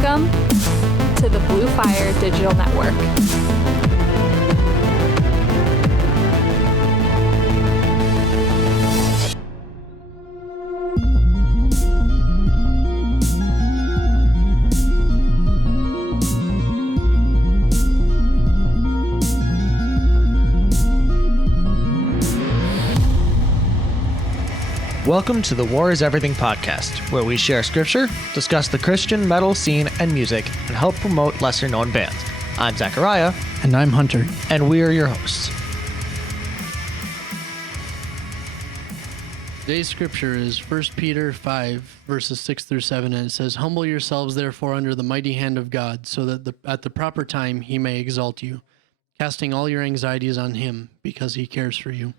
Welcome to the Blue Fire Digital Network. Welcome to the War is Everything podcast, where we share scripture, discuss the Christian metal scene and music, and help promote lesser-known bands. I'm Zachariah. And I'm Hunter. And we are your hosts. Today's scripture is 1 Peter 5, verses 6 through 7, and it says, "Humble yourselves, therefore, under the mighty hand of God, so that at the proper time he may exalt you, casting all your anxieties on him, because he cares for you."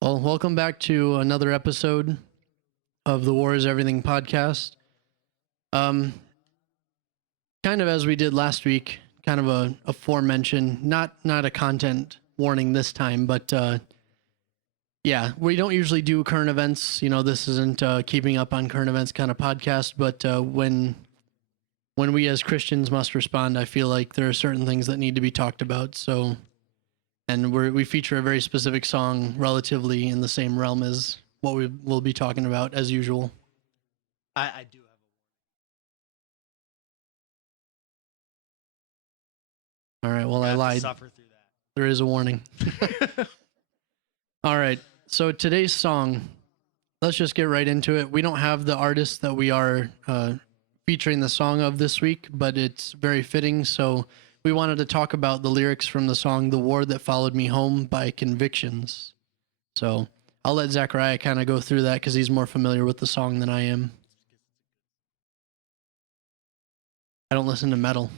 Well, welcome back to another episode of the War is Everything podcast. Kind of as we did last week, kind of a aforementioned, not a content warning this time, but yeah, we don't usually do current events. You know, this isn't keeping up on current events kind of podcast, but when we as Christians must respond, I feel like there are certain things that need to be talked about. So. And we feature a very specific song relatively in the same realm as what we will be talking about as usual. I do have All right, well, I lied. Suffer through that. There is a warning. All right, so today's song, let's just get right into it. We don't have the artist that we are featuring the song of this week, but it's very fitting, so we wanted to talk about the lyrics from the song "The War That Followed Me Home" by Convictions. So I'll let Zachariah kind of go through that because he's more familiar with the song than I am. I don't listen to metal.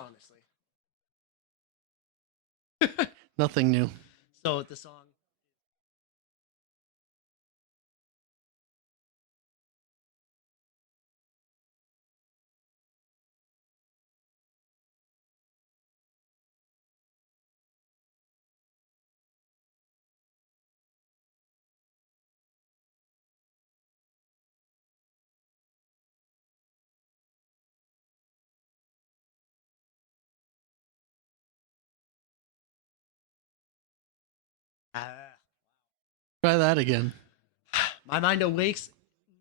Honestly. Nothing new. So the song. Try that again. My mind awakes in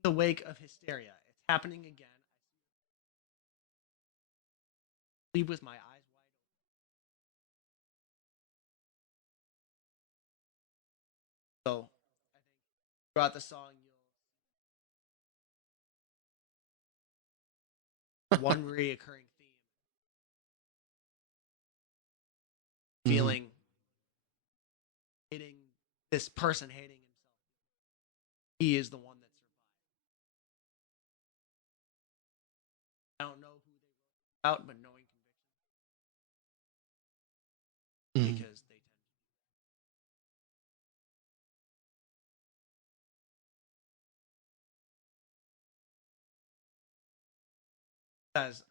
the wake of hysteria. It's happening again. I sleep with my eyes wide open. So I think throughout the song you'll one reoccurring theme. Feeling hating this person hating himself. He is the one that survived. I don't know who they wrote about, but knowing conviction because they tend to. As I see.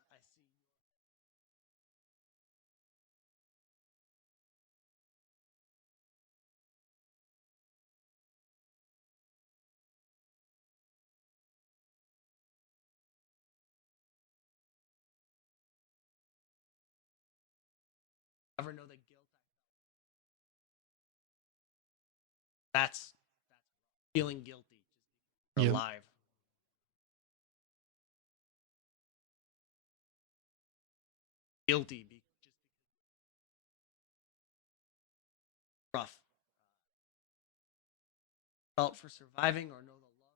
Ever know the guilt I felt? That's feeling guilty. Just alive. Guilty just rough. Felt for surviving or know the love.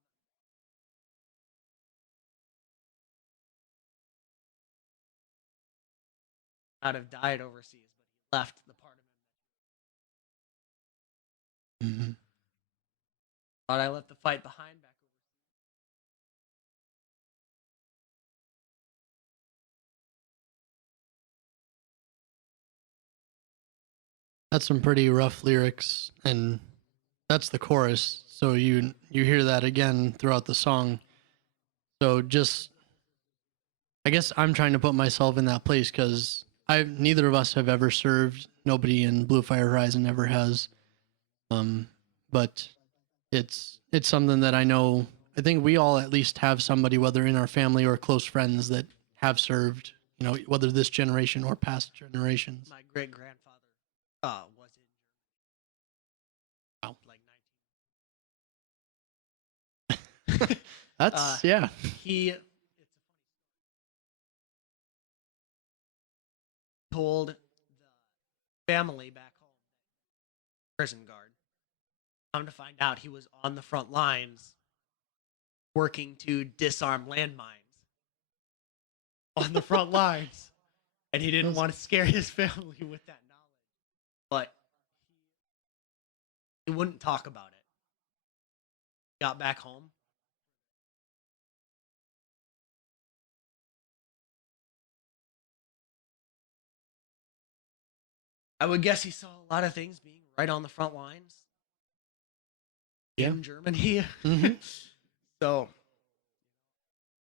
I'd have died overseas, but he left the part of him. Mm-hmm. Thought I left the fight behind back over. That's some pretty rough lyrics, and that's the chorus. So you hear that again throughout the song. So just, I guess I'm trying to put myself in that place because neither of us have ever served. Nobody in Blue Fire Horizon ever has. But it's something that I know I think we all at least have somebody, whether in our family or close friends, that have served, whether this generation or past generations. My great grandfather was in Wow. like That's, yeah. he told the family back home, prison guard. Come to find out, he was on the front lines working to disarm landmines on the front lines, and he didn't want to scare his family with that knowledge. But he wouldn't talk about it. Got back home. I would guess he saw a lot of things being right on the front lines in Germany. Mhm. So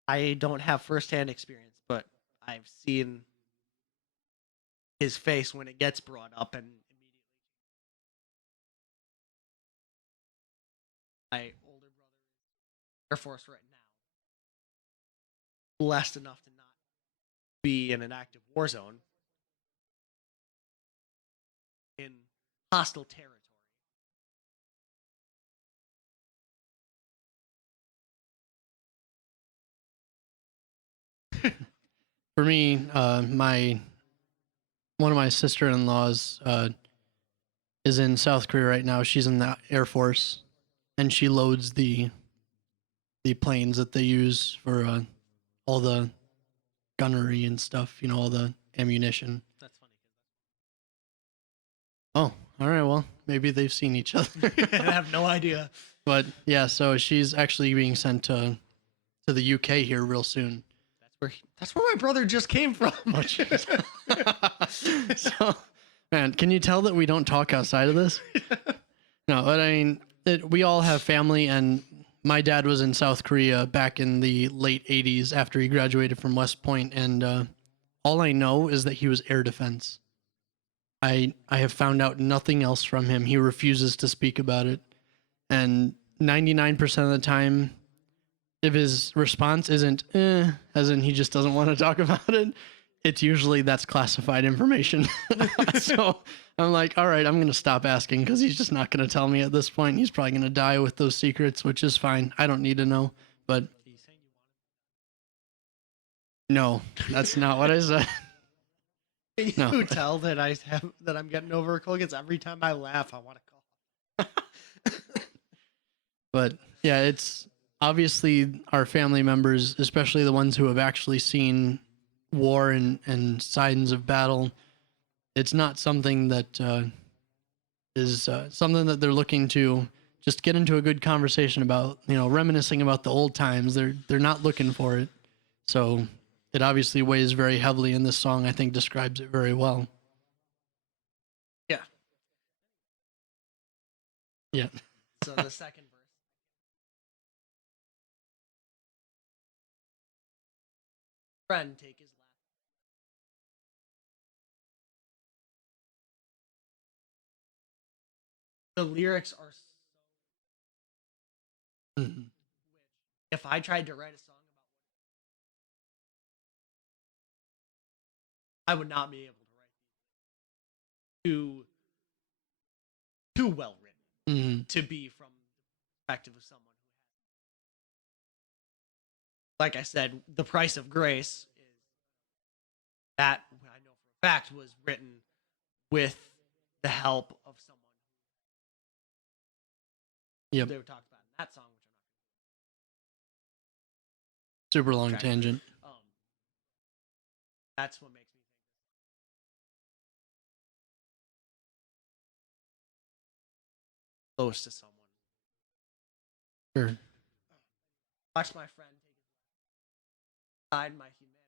I don't have firsthand experience, but I've seen his face when it gets brought up, and immediately my older brother is Air Force right now, blessed enough to not be in an active war zone in hostile territory. For me, one of my sister-in-laws is in South Korea right now. She's in the Air Force, and she loads the planes that they use for all the gunnery and stuff. All the ammunition. That's funny. Oh, all right. Well, maybe they've seen each other. I have no idea. But yeah, so she's actually being sent to the UK here real soon. That's where my brother just came from. Oh, so, man, can you tell that we don't talk outside of this? No, but I mean, we all have family, and my dad was in South Korea back in the late 80s after he graduated from West Point, and all I know is that he was air defense. I have found out nothing else from him. He refuses to speak about it. And 99% of the time, if his response isn't as in he just doesn't want to talk about it, it's usually that's classified information. So I'm like, all right, I'm going to stop asking because he's just not going to tell me at this point. He's probably going to die with those secrets, which is fine. I don't need to know. But no, that's not what I said. Can you No. tell that I'm getting over a cold? Because every time I laugh, I want to cough. But yeah, it's obviously our family members, especially the ones who have actually seen war and signs of battle. It's not something that is something that they're looking to just get into a good conversation about, reminiscing about the old times. They're not looking for it. So it obviously weighs very heavily in this song. I think describes it very well. Yeah. Yeah. So the second verse. Friend, take his last. The lyrics are so. Mhm. If I tried to write a song about I would not be able to write these too well written Mhm. to be from the perspective of someone who has, like I said, the price of grace is that I know for a fact was written with the help of someone Yep. they were talked about in that song, which Super long track. tangent. That's what makes me think close to someone. Sure. Watch my friend take his side my humanity.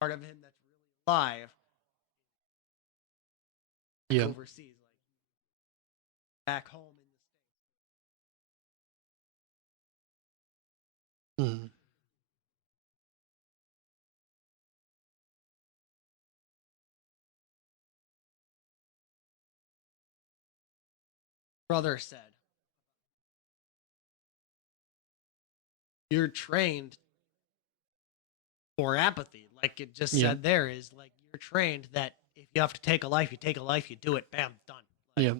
Part of him that's really alive Yep. overseas, like back home in the States. Mhm. brother said, you're trained for apathy. Like it just Yeah. said there, is like you're trained that if you have to take a life, you take a life, you do it, bam, done. Like, Yeah.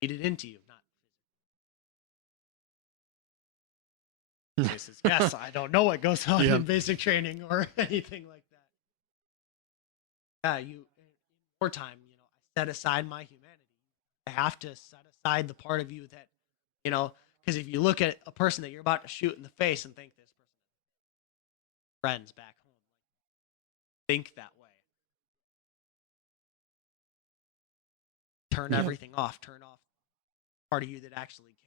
feed it into you, not basis. Yes, I don't know what goes on Yeah. in basic training or anything like that. Yeah, in wartime, I set aside my humanity. I have to set aside the part of you that, because if you look at a person that you're about to shoot in the face and think this person has friends back home, think that way. Turn Yeah. everything off. Turn off part of you that actually cares.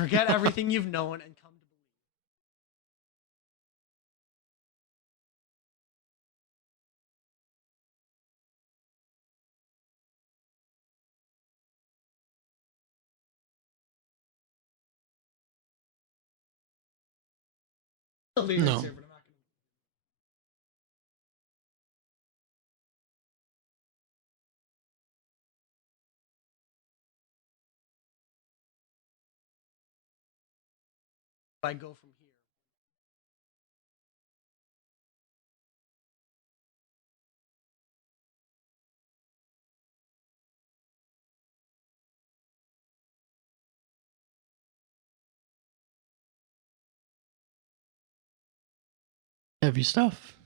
Forget everything you've known and come to believe. No. Here, but I'm not gonna... I go from here. Heavy stuff.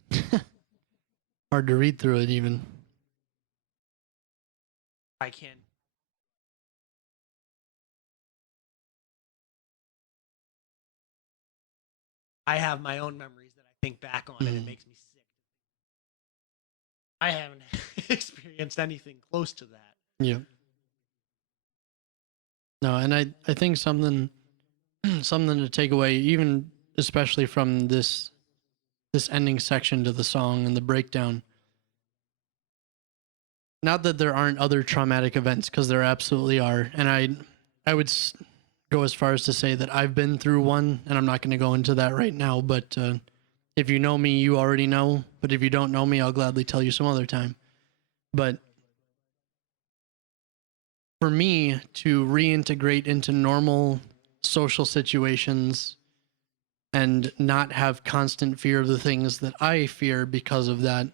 Hard to read through it even. I can. I have my own memories that I think back on, and it makes me sick. I haven't experienced anything close to that. Yeah. No, and I think something to take away, even especially from this ending section to the song and the breakdown. Not that there aren't other traumatic events, because there absolutely are, and I would go as far as to say that I've been through one, and I'm not going to go into that right now. But if you know me, you already know. But if you don't know me, I'll gladly tell you some other time. But for me to reintegrate into normal social situations and not have constant fear of the things that I fear because of that,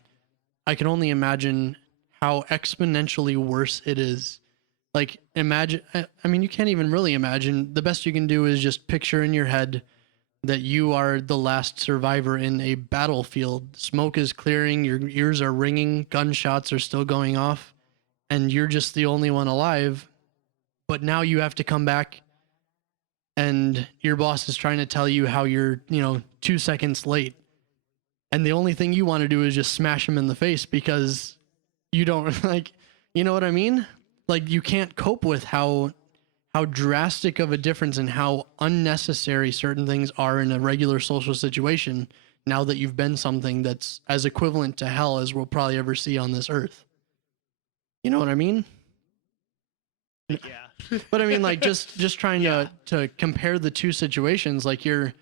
I can only imagine how exponentially worse it is. Like, imagine, I mean, you can't even really imagine. The best you can do is just picture in your head that you are the last survivor in a battlefield. Smoke is clearing, your ears are ringing, gunshots are still going off, and you're just the only one alive. But now you have to come back, and your boss is trying to tell you how you're, 2 seconds late. And the only thing you want to do is just smash him in the face because you don't like, you know what I mean? Like, you can't cope with how drastic of a difference and how unnecessary certain things are in a regular social situation now that you've been something that's as equivalent to hell as we'll probably ever see on this earth. You know what I mean? Yeah. But I mean, like, just trying to compare the two situations. Like, you're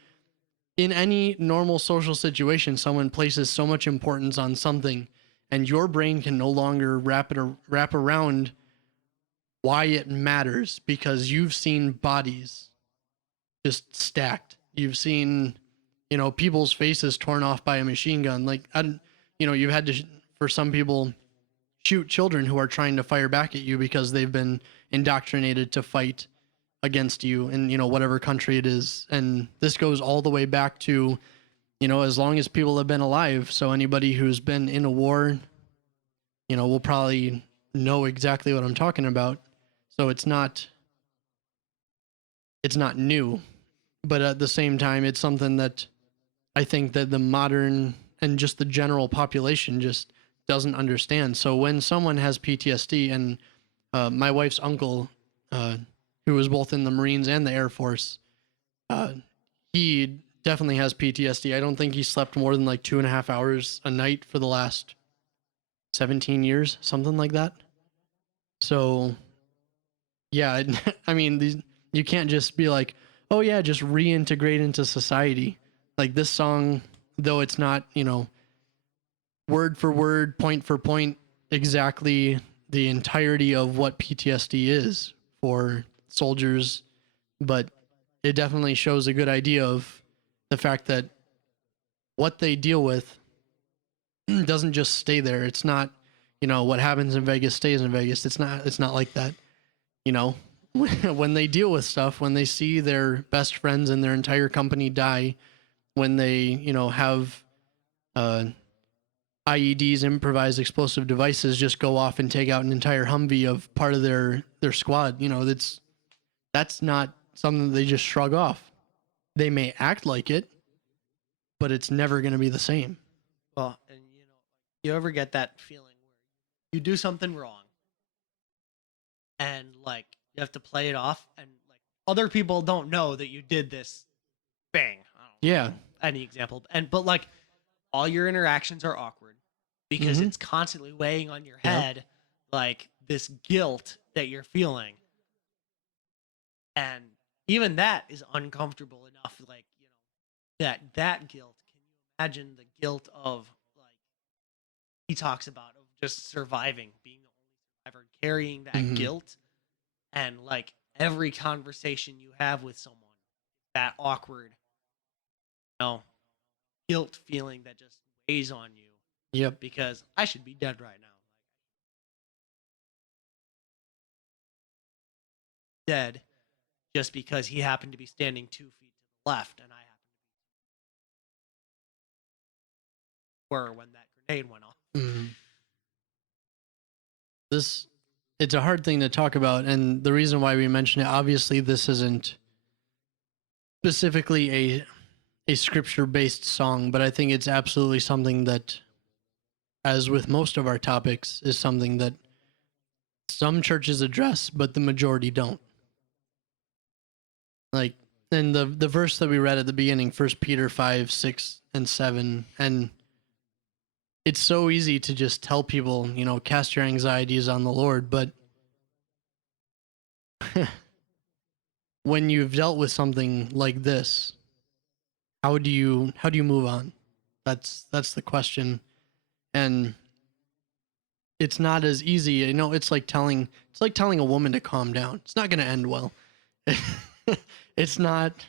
in any normal social situation, someone places so much importance on something, and your brain can no longer wrap around why it matters, because you've seen bodies just stacked. You've seen, people's faces torn off by a machine gun. Like, you've had to, for some people, shoot children who are trying to fire back at you because they've been indoctrinated to fight against you in, whatever country it is. And this goes all the way back to, as long as people have been alive. So anybody who's been in a war, will probably know exactly what I'm talking about. So it's not new, but at the same time, it's something that I think that the modern and just the general population just doesn't understand. So when someone has PTSD, and my wife's uncle, who was both in the Marines and the Air Force, he definitely has PTSD. I don't think he slept more than like 2.5 hours a night for the last 17 years, something like that. So, yeah, I mean, you can't just be like, oh yeah, just reintegrate into society. Like this song, though it's not, word for word, point for point, exactly the entirety of what PTSD is for soldiers, but it definitely shows a good idea of the fact that what they deal with doesn't just stay there. It's not, what happens in Vegas stays in Vegas. It's not like that. You know, when they deal with stuff, when they see their best friends and their entire company die, when they, have IEDs, improvised explosive devices, just go off and take out an entire Humvee of part of their squad. That's not something that they just shrug off. They may act like it, but it's never going to be the same. Well, and you ever get that feeling where you do something wrong and like you have to play it off and like other people don't know that you did this thing. I don't Yeah. know any example. But like all your interactions are awkward because Mhm. it's constantly weighing on your Yep. head like this guilt that you're feeling. And even that is uncomfortable enough like, that guilt. Can you imagine the guilt of like he talks about of just surviving, being the only survivor, carrying that Mhm. guilt, and like every conversation you have with someone, that awkward, guilt feeling that just weighs on you Yep. because I should be dead right now. Dead just because he happened to be standing 2 feet to the left and I happened to were when that grenade went off. Mhm. This It's a hard thing to talk about, and the reason why we mention it, obviously this isn't specifically a scripture based song, but I think it's absolutely something that, as with most of our topics, is something that some churches address, but the majority don't. Like in the verse that we read at the beginning, 1 Peter 5, 6, and 7, and it's so easy to just tell people, cast your anxieties on the Lord, but when you've dealt with something like this, how do you move on? That's the question. And it's not as easy. It's like telling a woman to calm down. It's not going to end well. it's not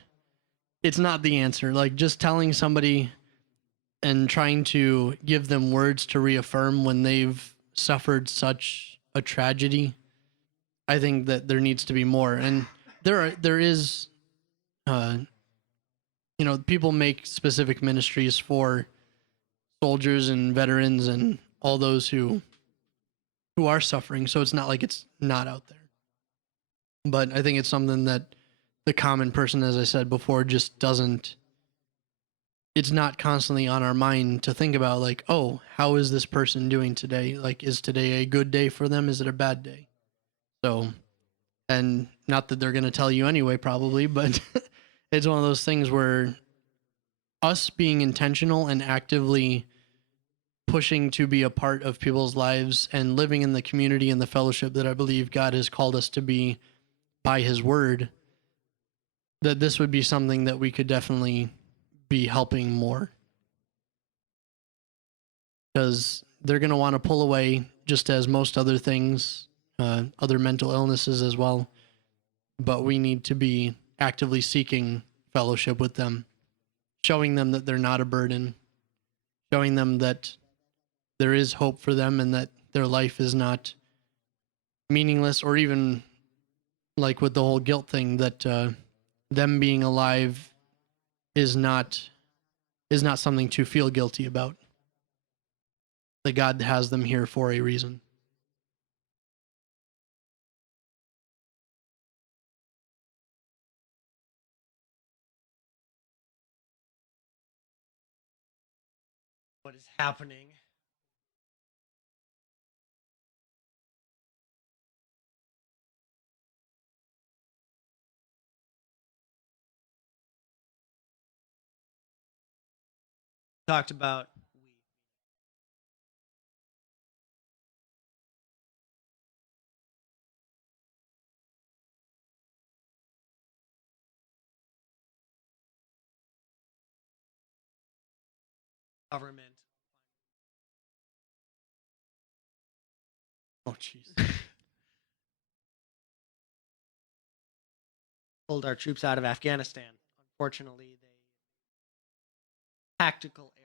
it's not the answer. Like just telling somebody and trying to give them words to reaffirm when they've suffered such a tragedy. I think that there needs to be more, and there is people make specific ministries for soldiers and veterans and all those who are suffering, so it's not like it's not out there. But I think it's something that the common person, as I said before, just doesn't, it's not constantly on our mind to think about, like, oh, how is this person doing today? Like, is today a good day for them? Is it a bad day? So, and not that they're going to tell you anyway, probably, but it's one of those things where us being intentional and actively pushing to be a part of people's lives and living in the community and the fellowship that I believe God has called us to be by his word, that this would be something that we could definitely be helping more, because they're going to want to pull away, just as most other things, other mental illnesses as well. But we need to be actively seeking fellowship with them, showing them that they're not a burden, showing them that there is hope for them and that their life is not meaningless, or even like with the whole guilt thing, that them being alive is not something to feel guilty about. That God has them here for a reason. What is happening? Talked about government. Oh, jeez. Pulled our troops out of Afghanistan. Unfortunately, they tactical error.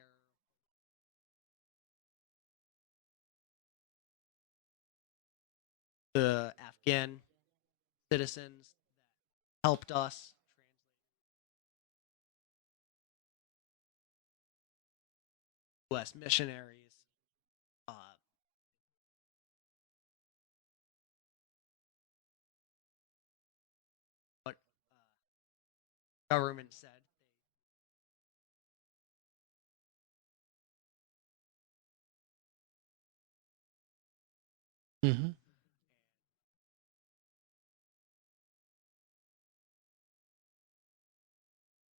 The Afghan citizens that helped us U.S. missionaries. Uh, what government said. Mm-hmm.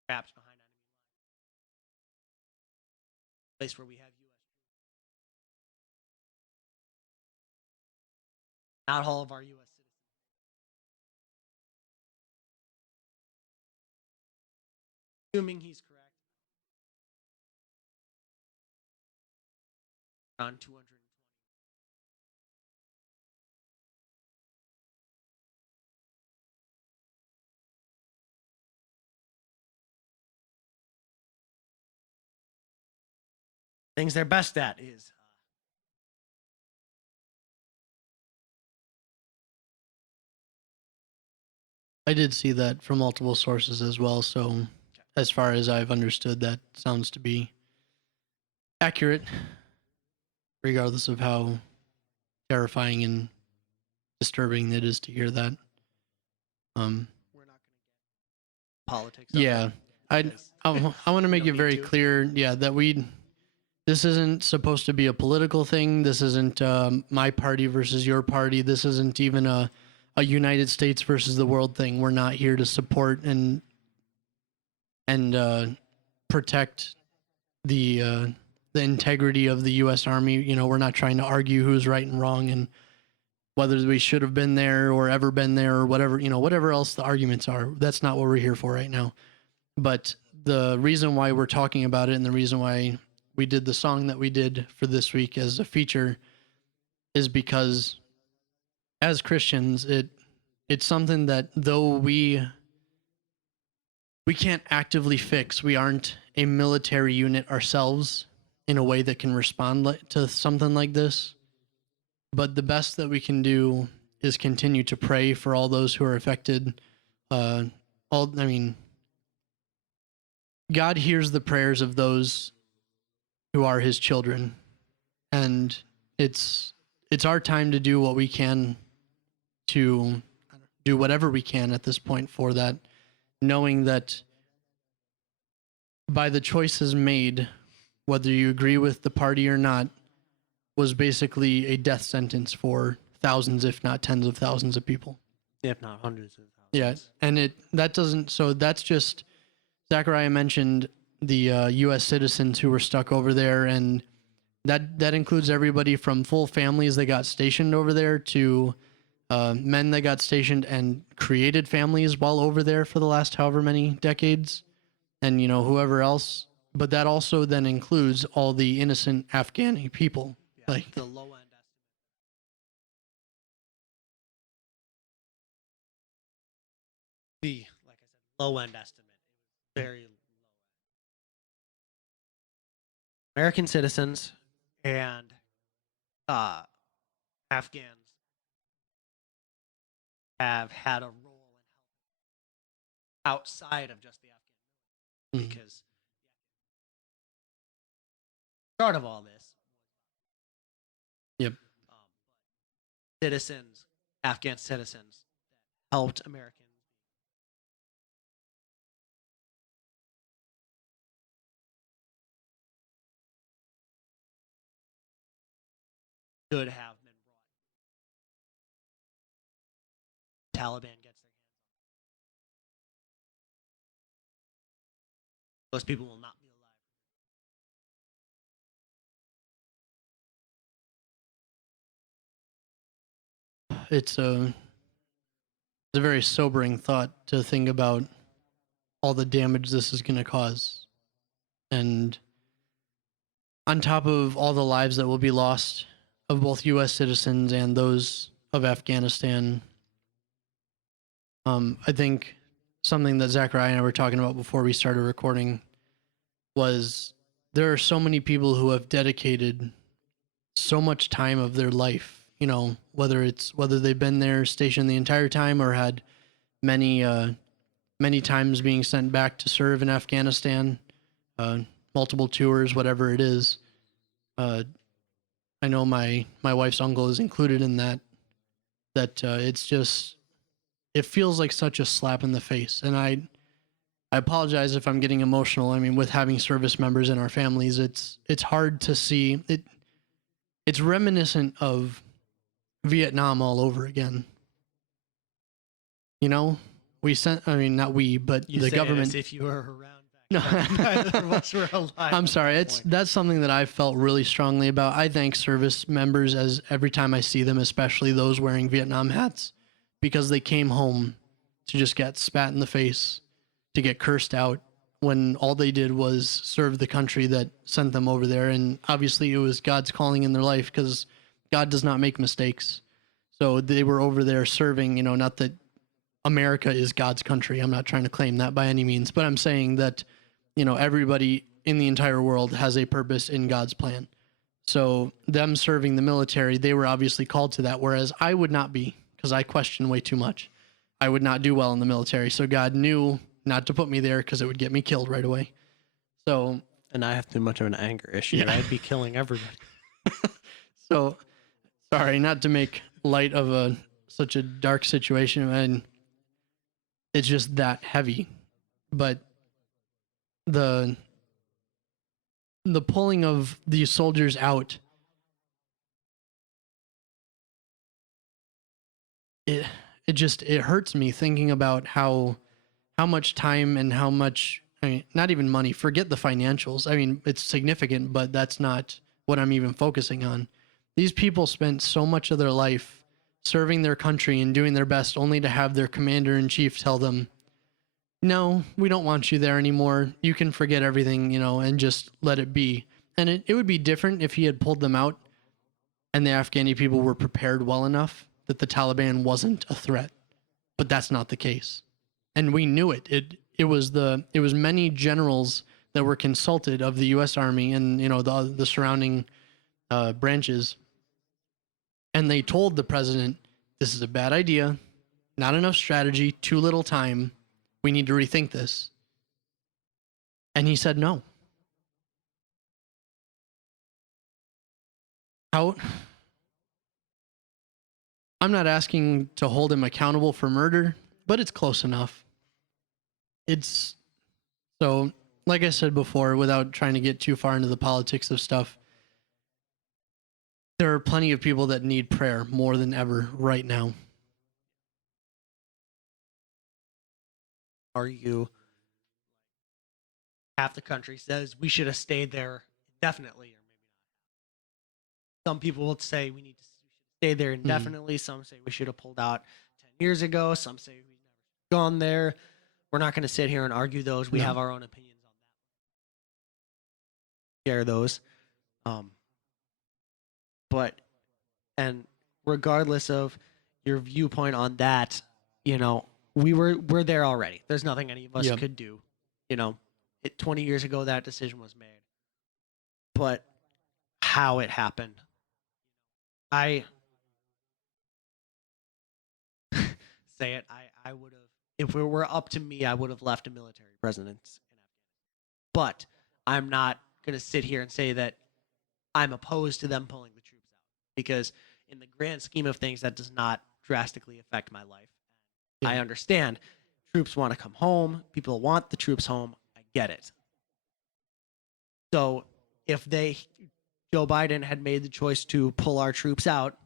Traps behind enemy lines. Place where we have U.S. Not all of our U.S. citizens. Assuming he's correct. Around 220. Things they're best at is I did see that from multiple sources as well. So, as far as I've understood, that sounds to be accurate, regardless of how terrifying and disturbing it is to hear that. we're not going to get politics. Yeah, I I want to make it very clear, yeah, that this isn't supposed to be a political thing. This isn't my party versus your party. This isn't even a United States versus the world thing. We're not here to support and protect the integrity of the U.S. Army. You know, we're not trying to argue who's right and wrong and whether we should have been there or ever been there or whatever, you know, whatever else the arguments are. That's not what we're here for right now. But the reason why we're talking about it and the reason why we did the song that we did for this week as a feature is because as Christians, it's something that though we can't actively fix, we aren't a military unit ourselves in a way that can respond to something like this. But the best that we can do is continue to pray for all those who are affected. I mean, God hears the prayers of those who are his children, and it's our time to do what we can to do whatever we can at this point for that, knowing that by the choices made, whether you agree with the party or not, was basically a death sentence for thousands, if not tens of thousands of people. if not hundreds of Yeah, thousands. and that's just, Zachariah mentioned the U.S. citizens who were stuck over there, and that includes everybody from full families that got stationed over there to men that got stationed and created families while over there for the last however many decades, and you know whoever else. But that also then includes all the innocent Afghani people. Yeah, Like the low end estimate. Like I said, low end estimate. It was very low. American citizens and Afghans have had a role in helping outside of just the Afghan Mhm. because the start of all this, Yep. citizens, Afghan citizens, helped Americans should have been brought. Taliban gets their hands on. Those people will not be alive. It's a very sobering thought to think about all the damage this is going to cause. And on top of all the lives that will be lost of both U.S. citizens and those of Afghanistan, I think something that Zachariah and I were talking about before we started recording was there are so many people who have dedicated so much time of their life, you know, whether they've been there stationed the entire time or had many many times being sent back to serve in Afghanistan, multiple tours, whatever it is. I know my wife's uncle is included in that. It's just, it feels like such a slap in the face, and I apologize if I'm getting emotional. I mean, with having service members in our families, it's hard to see it. It's reminiscent of Vietnam all over again. You know, we sent. I mean, not we, but You the say government. it as if you were around No. back then. Neither of us were alive. I'm at sorry. that point. That's something that I felt really strongly about. I thank service members as every time I see them, especially those wearing Vietnam hats, because they came home to just get spat in the face, to get cursed out when all they did was serve the country that sent them over there. And obviously it was God's calling in their life, because God does not make mistakes. So they were over there serving, you know, not that America is God's country. I'm not trying to claim that by any means, but I'm saying that, you know, everybody in the entire world has a purpose in God's plan. So them serving the military, they were obviously called to that, whereas I would not be, because I question way too much. I would not do well in the military. So God knew not to put me there because it would get me killed right away. So, And I have too much of an anger issue. Yeah. I'd be killing everybody. so sorry, not to make light of such a dark situation, and it's just that heavy. But the pulling of these soldiers out, it hurts me thinking about how much time and how much, I mean, not even money, forget the financials. I mean, it's significant, but that's not what I'm even focusing on. These people spent so much of their life serving their country and doing their best, only to have their commander in chief tell them, no, we don't want you there anymore. You can forget everything, you know, and just let it be. And it would be different if he had pulled them out and the Afghani people were prepared well enough that the Taliban wasn't a threat. But that's not the case. And we knew it. It was many generals that were consulted of the U.S. Army and, you know, the surrounding branches. And they told the president, this is a bad idea, not enough strategy, too little time. We need to rethink this. And he said no. How? I'm not asking to hold him accountable for murder, but it's close enough. It's so, like I said before, without trying to get too far into the politics of stuff, there are plenty of people that need prayer more than ever right now. Are you? Half the country says we should have stayed there indefinitely, or maybe not. Some people will say we need to stay there indefinitely. Some say we should have pulled out 10 years ago. Some say we've never gone there. We're not going to sit here and argue those. We have our own opinions on that. Share those. But, and regardless of your viewpoint on that, you know, we're there already. There's nothing any of us could do. You know, 20 years ago that decision was made. But how it happened, I say it, I would have, if it were up to me, I would have left a military presence in Afghanistan. But I'm not going to sit here and say that I'm opposed to them pulling the troops out, because in the grand scheme of things, that does not drastically affect my life. Yeah. I understand troops want to come home. People want the troops home. I get it. So if Joe Biden had made the choice to pull our troops out,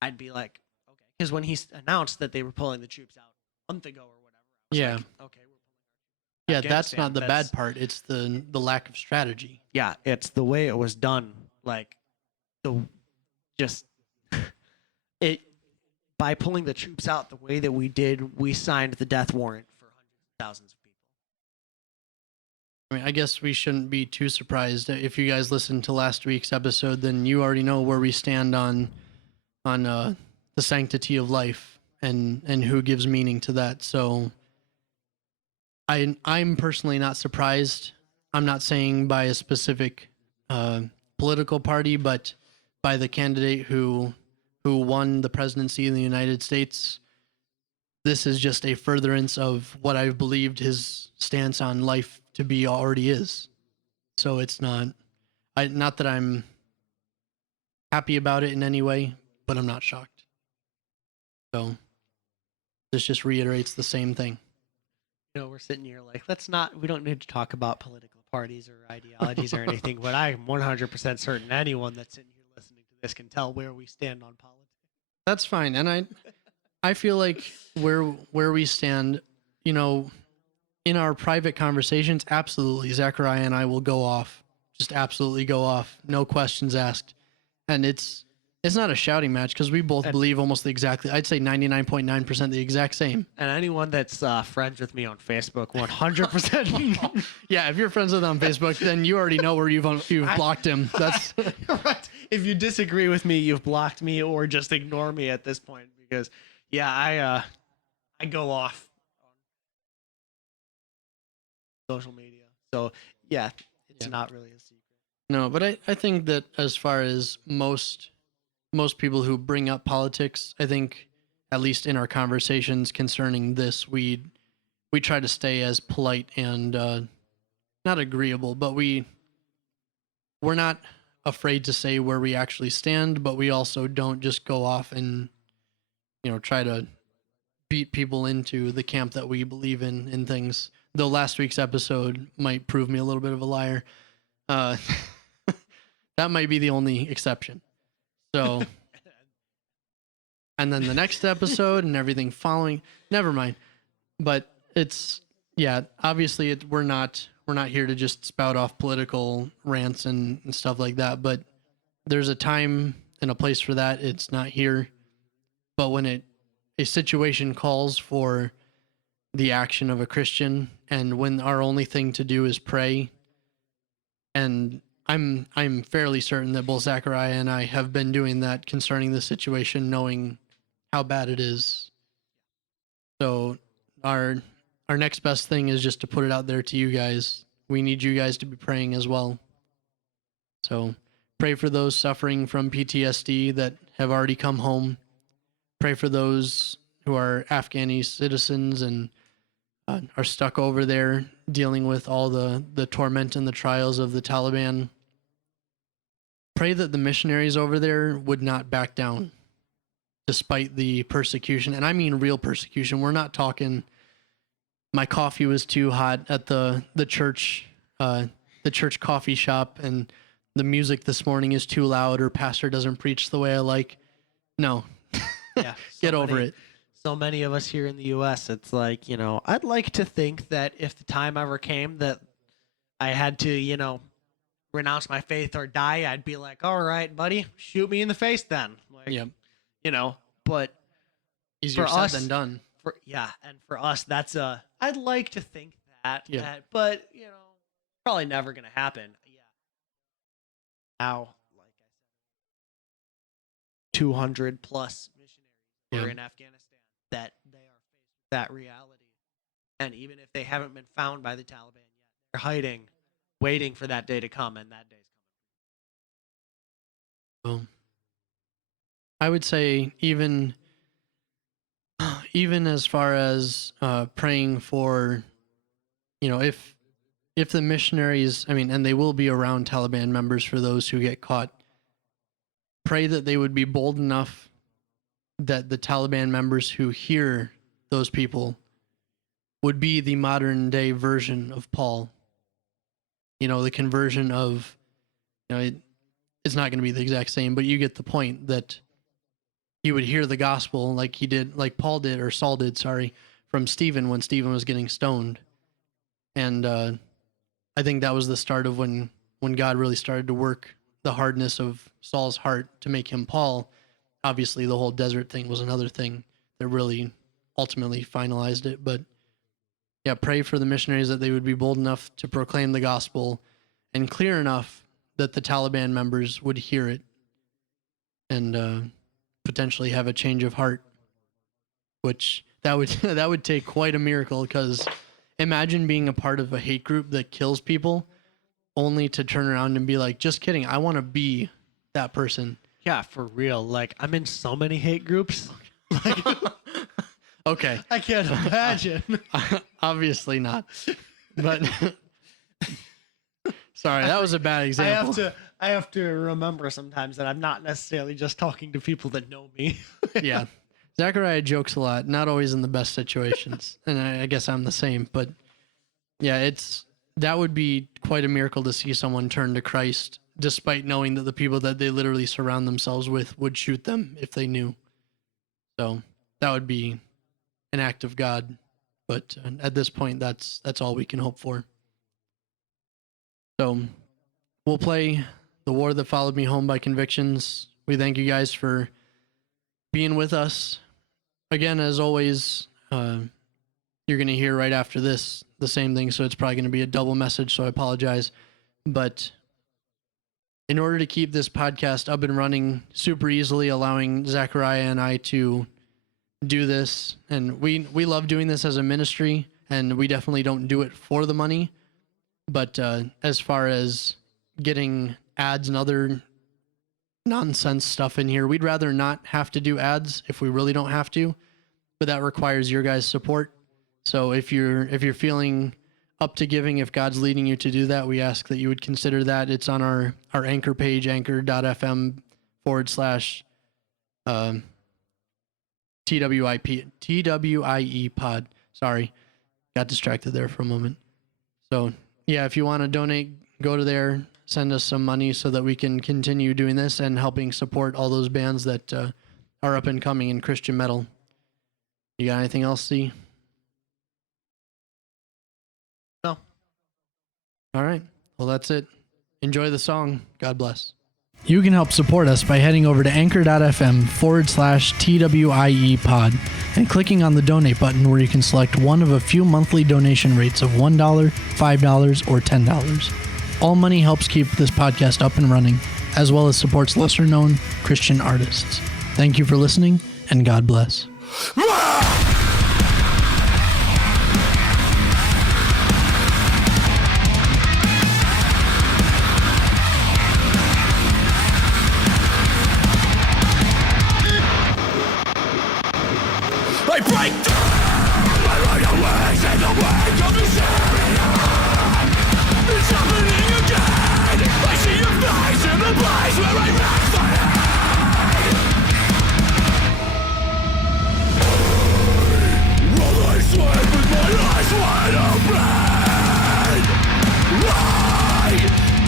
I'd be like, okay. Because when he announced that they were pulling the troops out a month ago or whatever, I was like, okay, we're pulling that's not the bad part. It's the lack of strategy. Yeah, it's the way it was done. Like, it, by pulling the troops out the way that we did, we signed the death warrant for hundreds of thousands of people. I mean, I guess we shouldn't be too surprised. If you guys listened to last week's episode, then you already know where we stand on the sanctity of life and who gives meaning to that. So I'm personally not surprised. I'm not saying by a specific political party, but by the candidate who won the presidency in the United States. This is just a furtherance of what I've believed his stance on life to be already is. So it's not that I'm happy about it in any way, but I'm not shocked. So this just reiterates the same thing. We're sitting here like, we don't need to talk about political parties or ideologies or anything, but I'm 100% certain anyone that's sitting here listening to this can tell where we stand on politics. That's fine. And I feel like where we stand, in our private conversations, absolutely, Zachariah and I will go off. Just absolutely go off. No questions asked. And it's not a shouting match because we both believe almost I'd say 99.9% the exact same. And anyone that's friends with me on Facebook, 100%. Yeah, if you're friends with him on Facebook, then you already know where you've blocked him. That's right. If you disagree with me, you've blocked me or just ignore me at this point because, yeah, I go off on social media. So, yeah, it's not really a secret. No, but I think that as far as most people who bring up politics, I think at least in our conversations concerning this, we try to stay as polite and not agreeable, but we're not afraid to say where we actually stand, but we also don't just go off and try to beat people into the camp that we believe in things. Though last week's episode might prove me a little bit of a liar. That might be the only exception. So, and then the next episode and everything following, never mind. But obviously we're not here to just spout off political rants and stuff like that. But there's a time and a place for that. It's not here. But when a situation calls for the action of a Christian, and when our only thing to do is pray, and I'm fairly certain that both Zachariah and I have been doing that concerning the situation, knowing how bad it is. So our next best thing is just to put it out there to you guys. We need you guys to be praying as well. So pray for those suffering from PTSD that have already come home. Pray for those who are Afghani citizens and are stuck over there dealing with all the torment and the trials of the Taliban. Pray that the missionaries over there would not back down despite the persecution. And I mean real persecution. We're not talking my coffee was too hot at the church coffee shop and the music this morning is too loud or pastor doesn't preach the way I like. No. Yeah. Get over it. So many of us here in the U.S., it's like, I'd like to think that if the time ever came that I had to, renounce my faith or die, I'd be like, all right, buddy, shoot me in the face then. Like, yeah. But easier said than done. And for us, that's I'd like to think that, but, probably never going to happen. Yeah. Now, like I said, 200 plus missionaries are in Afghanistan that they are faced with that reality. And even if they haven't been found by the Taliban yet, they're hiding, waiting for that day to come, and that day's coming. Well, I would say even as far as praying for, if the missionaries, and they will be around Taliban members for those who get caught, pray that they would be bold enough that the Taliban members who hear those people would be the modern day version of Paul. The conversion of, it's not going to be the exact same, but you get the point that he would hear the gospel like Paul did, or Saul did, from Stephen when Stephen was getting stoned. And I think that was the start of when God really started to work the hardness of Saul's heart to make him Paul. Obviously, the whole desert thing was another thing that really ultimately finalized it. But yeah, pray for the missionaries that they would be bold enough to proclaim the gospel and clear enough that the Taliban members would hear it and potentially have a change of heart, which that would that would take quite a miracle, because imagine being a part of a hate group that kills people only to turn around and be like, just kidding, I want to be that person. Yeah, for real. Like, I'm in so many hate groups. Like, Okay. I can't imagine. Obviously not. But sorry, that was a bad example. I have to remember sometimes that I'm not necessarily just talking to people that know me. Yeah. Zachariah jokes a lot, not always in the best situations. And I guess I'm the same, but yeah, that would be quite a miracle to see someone turn to Christ, despite knowing that the people that they literally surround themselves with would shoot them if they knew. So that would be an act of God. But at this point, that's all we can hope for. So we'll play The War That Followed Me Home by Convictions. We thank you guys for being with us. Again, as always, you're going to hear right after this the same thing, so it's probably going to be a double message, so I apologize. But in order to keep this podcast up and running super easily, allowing Zachariah and I to do this, and we love doing this as a ministry, and we definitely don't do it for the money, but as far as getting ads and other nonsense stuff in here, we'd rather not have to do ads if we really don't have to, but that requires your guys' support. So if you're feeling up to giving, if God's leading you to do that, we ask that you would consider that. It's on our anchor page, anchor.fm / TWIE pod. Sorry, got distracted there for a moment. So yeah, if you want to donate, go to there, send us some money so that we can continue doing this and helping support all those bands that are up and coming in Christian metal. You got anything else, C? No. All right. Well, that's it. Enjoy the song. God bless. You can help support us by heading over to anchor.fm / TWIE pod and clicking on the donate button, where you can select one of a few monthly donation rates of $1, $5, or $10. All money helps keep this podcast up and running, as well as supports lesser known Christian artists. Thank you for listening, and God bless. I break through my right away, and the wake of hysteria. It's happening again. I see your face in the place where I rest my head. While I sleep with my eyes wide open, I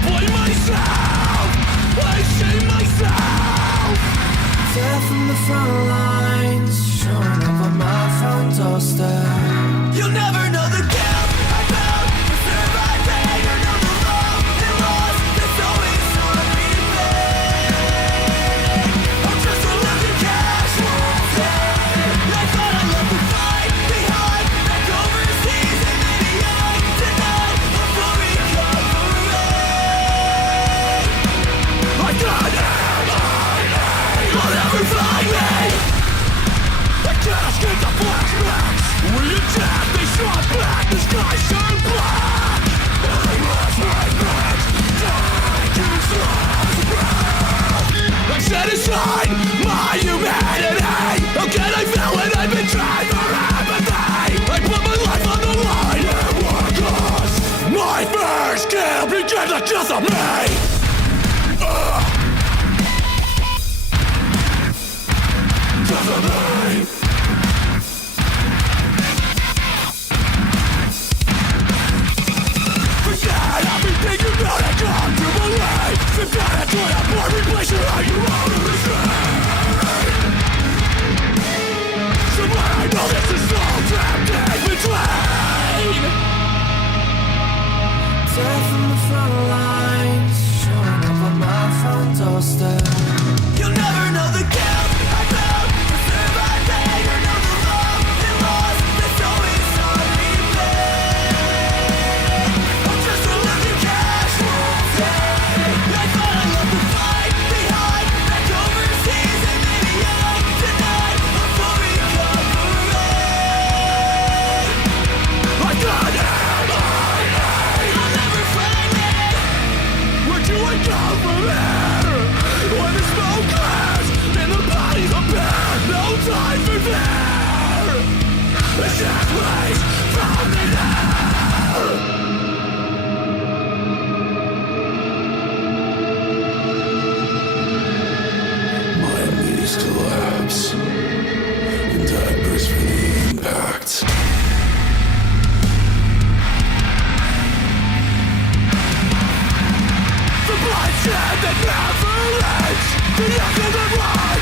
blame myself. I shame myself. Death from the front lines, showing up on my front doorstep. You'll never know the guilt I felt for surviving, or know the love and loss that's always on replay. I'm just a looking casualty. I thought I left the fight behind, back overseas, and maybe I denied a full recovery. I got it. You'll never find me. I can't escape the flashbacks. We attack, they shot back. The sky turned black, and I lost my breath. Taking slow breath. I set aside my humanity. How can I feel when I've been trying for empathy? I put my life on the line and what cost? My first kill became the death of me. Death of me. Forget everything you know to come to believe. Forget it, try to pour replace it on your own mistake. Somewhere I know this is so tempting between. Death from the front lines, showing up on my front doorstep. You'll never know the guilt I felt for surviving, or know the love and loss that's always on replay. never ends. The end of the world.